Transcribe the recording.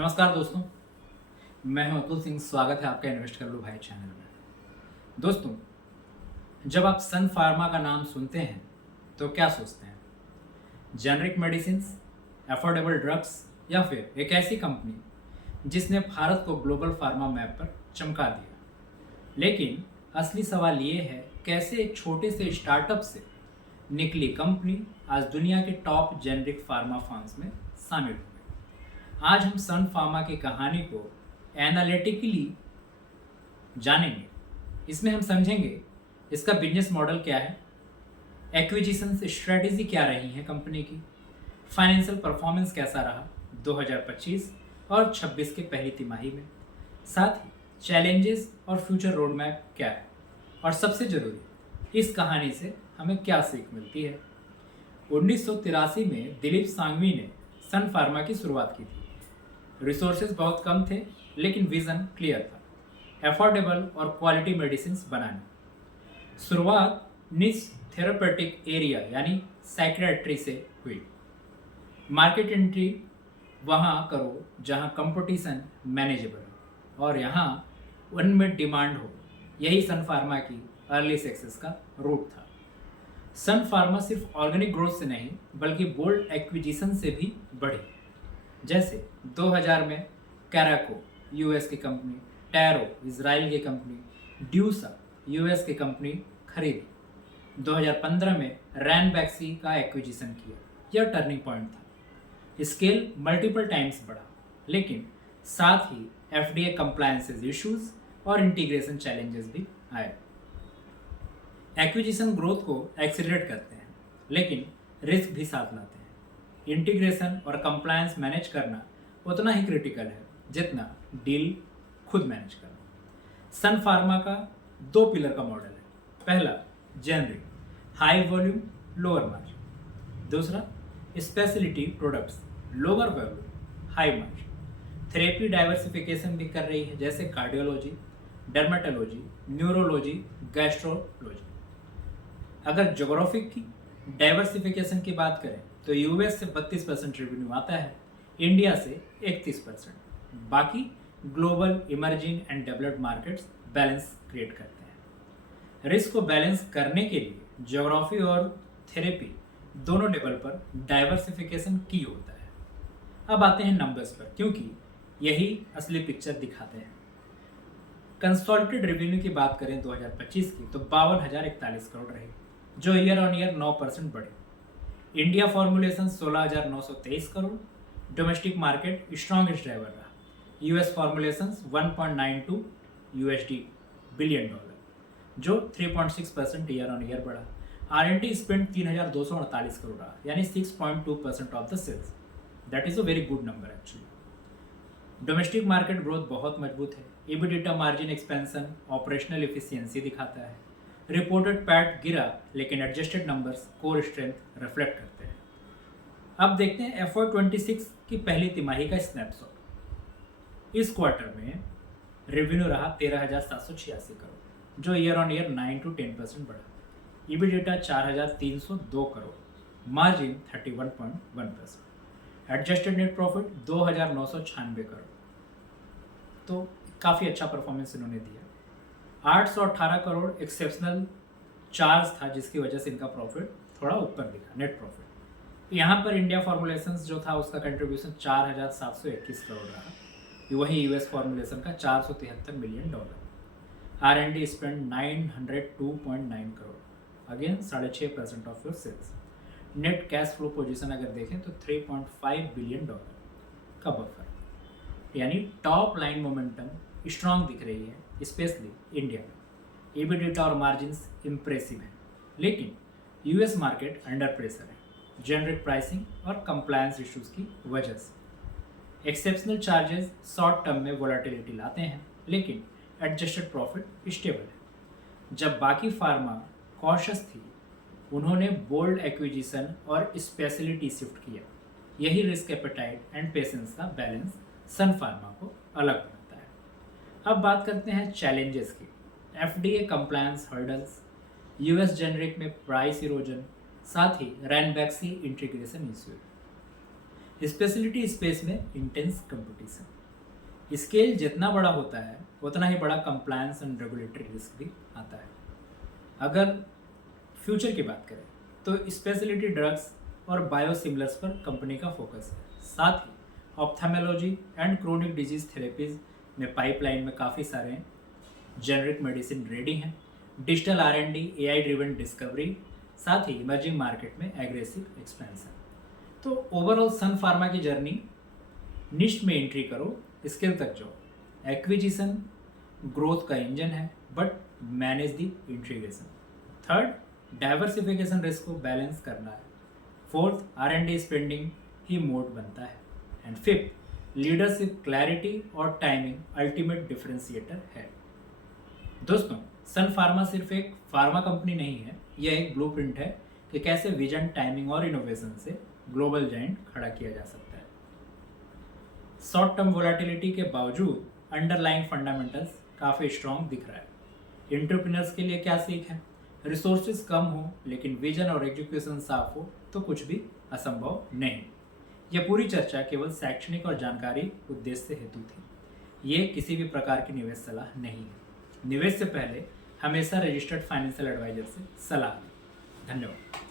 नमस्कार दोस्तों, मैं हूं अतुल सिंह। स्वागत है आपका इन्वेस्ट कर लो भाई चैनल में। दोस्तों, जब आप सन फार्मा का नाम सुनते हैं तो क्या सोचते हैं? जेनरिक मेडिसिन्स, अफोर्डेबल ड्रग्स या फिर एक ऐसी कंपनी जिसने भारत को ग्लोबल फार्मा मैप पर चमका दिया? लेकिन असली सवाल ये है, कैसे एक छोटे से स्टार्टअप से निकली कंपनी आज दुनिया के टॉप जेनरिक फार्मा फर्म्स में शामिल हो गई। आज हम सन फार्मा की कहानी को एनालिटिकली जानेंगे। इसमें हम समझेंगे इसका बिजनेस मॉडल क्या है, एक्विजिशन स्ट्रेटेजी क्या रही है कंपनी की, फाइनेंशियल परफॉर्मेंस कैसा रहा 2025 और 26 के पहली तिमाही में, साथ ही चैलेंजेस और फ्यूचर रोड मैप क्या है, और सबसे जरूरी, इस कहानी से हमें क्या सीख मिलती है। 1983 में दिलीप सांघवी ने सन फार्मा की शुरुआत की थी। रिसोर्सेज बहुत कम थे, लेकिन विजन क्लियर था, अफोर्डेबल और क्वालिटी मेडिसिन बनाने। शुरुआत निच थेरापेटिक एरिया यानी साइकियाट्री से हुई। मार्केट एंट्री वहाँ करो जहाँ कंपटीशन मैनेजेबल हो और यहाँ उनमें डिमांड हो। यही सन फार्मा की अर्ली सक्सेस का रूट था। सन फार्मा सिर्फ ऑर्गेनिक ग्रोथ से नहीं बल्कि बोल्ड एक्विजिशन से भी बढ़ी। जैसे 2000 में कैराको यूएस की कंपनी, टैरो इजराइल की कंपनी, ड्यूसा यूएस की कंपनी खरीदी। 2015 में रैनबैक्सी का एक्विजिशन किया। यह टर्निंग पॉइंट था। स्केल मल्टीपल टाइम्स बढ़ा, लेकिन साथ ही एफडीए कंप्लायंसेस इश्यूज और इंटीग्रेशन चैलेंजेस भी आए। एक्विजिशन ग्रोथ को एक्सीलरेट करते हैं, लेकिन रिस्क भी साथ लाते हैं। इंटीग्रेशन और कंप्लायंस मैनेज करना उतना ही क्रिटिकल है जितना डील खुद मैनेज करना। सन फार्मा का दो पिलर का मॉडल है। पहला, generic, high volume lower margin. दूसरा, speciality products, lower volume high margin. Therapy diversification भी कर रही है, जैसे कार्डियोलॉजी, डर्मेटोलॉजी, न्यूरोलॉजी, गैस्ट्रोलॉजी। अगर जोग्राफिक की डाइवर्सिफिकेशन की बात करें तो यूएस से 32% रेवेन्यू आता है, इंडिया से 31%। बाकी global, emerging and developed markets balance create करते हैं। रिस्क को बैलेंस करने के लिए ज्योग्राफी और थेरेपी दोनों लेवल पर डाइवर्सिफिकेशन की होता है। अब आते हैं नंबर्स पर, क्योंकि यही असली पिक्चर दिखाते हैं। कंसोलिडेटेड रेवेन्यू की बात करें 2025 की तो 52,041 करोड़ रही, जो ईयर ऑन ईयर 9% बढ़ी। India formulation 16,923 crore, domestic market strongest driver रहा। US formulation 1.92 USD billion dollar, जो 3.6% ईयर ऑन ईयर बढ़ा। R&D स्पेंड 3,248 करोड़ रहा, यानी 6.2% of the sales. That is a very good number actually. Domestic market growth बहुत मजबूत है। EBITDA margin expansion operational efficiency दिखाता है। रिपोर्टेड पैट गिरा, लेकिन adjusted numbers core strength reflect करते हैं। अब देखते हैं FY26 की पहली तिमाही का स्नैपशॉट। इस क्वार्टर में रेवेन्यू रहा 13,786 करोड़, जो ईयर ऑन ईयर 9 to 10% बढ़ा। EBITDA 4,302 crore, margin 31.1%। Adjusted net profit 2,996 crore, तो काफ़ी अच्छा परफॉर्मेंस इन्होंने दिया। 818 करोड़ एक्सेप्शनल चार्ज था, जिसकी वजह से इनका प्रॉफिट थोड़ा ऊपर दिखा, नेट प्रॉफिट। यहाँ पर इंडिया फॉर्मुलेशंस जो था उसका कंट्रीब्यूशन 4,721 करोड़ रहा, वही यूएस फॉर्मुलेशन का 473 million dollar. R&D spend 902.9 crore, again 6.5% of your sales. Net cash flow position अगर देखें तो 3.5 बिलियन डॉलर का बफर, यानी टॉप लाइन मोमेंटम स्ट्रांग दिख रही है, स्पेशली इंडिया में। EBITDA और मार्जिन इम्प्रेसिव है, लेकिन यूएस मार्केट अंडर प्रेशर है, जेनरिक प्राइसिंग और कंप्लायंस इश्यूज की वजह से। एक्सेप्शनल चार्जेस शॉर्ट टर्म में वोलेटिलिटी लाते हैं, लेकिन एडजस्टेड प्रॉफिट स्टेबल है। जब बाकी फार्मा कॉशियस थी, उन्होंने बोल्ड एक्विजिशन और स्पेशलिटी शिफ्ट किया। यही रिस्क एपेटाइट एंड पेशेंस का बैलेंस सन फार्मा को अलग बनाता है। अब बात करते हैं चैलेंजेस की। FDA compliance hurdles, US generic में प्राइस इरोजन, साथ ही Ranbaxy integration issue. Speciality space में इंटेंस कंपटीशन। स्केल जितना बड़ा होता है उतना ही बड़ा कंप्लायंस एंड रेगुलेटरी रिस्क भी आता है। अगर फ्यूचर की बात करें तो स्पेशलिटी ड्रग्स और बायोसिमिलर्स पर कंपनी का फोकस है। साथ ही ऑप्थेमोलॉजी एंड क्रोनिक डिजीज थेरेपीज में पाइपलाइन में काफ़ी सारे जेनरिक मेडिसिन रेडी हैं। Digital R&D, AI driven discovery, साथ ही इमर्जिंग मार्केट में एग्रेसिव एक्सपेंशन। तो ओवरऑल सन फार्मा की जर्नी, निश में एंट्री करो, स्किल तक जाओ। एक्विजिशन ग्रोथ का इंजन है but manage the integration. Third, diversification risk को बैलेंस करना है। फोर्थ, R&D स्पेंडिंग ही मोड बनता है। एंड फिफ्थ, लीडरशिप क्लैरिटी और टाइमिंग अल्टीमेट डिफरेंशिएटर है। दोस्तों, सन फार्मा सिर्फ एक फार्मा कंपनी नहीं है, यह एक ब्लूप्रिंट है कि कैसे विजन, टाइमिंग और इनोवेशन से ग्लोबल जाइंट खड़ा किया जा सकता है। शॉर्ट टर्म वोलेटिलिटी के बावजूद अंडरलाइंग फंडामेंटल्स काफ़ी स्ट्रॉन्ग दिख रहा है। एंटरप्रेन्योर्स के लिए क्या सीख है? रिसोर्सेज कम हो लेकिन विजन और एजुकेशन साफ हो तो कुछ भी असंभव नहीं। यह पूरी चर्चा केवल शैक्षणिक और जानकारी उद्देश्य हेतु थी। ये किसी भी प्रकार की निवेश सलाह नहीं है। निवेश से पहले हमेशा रजिस्टर्ड फाइनेंशियल एडवाइजर से सलाह लें। धन्यवाद।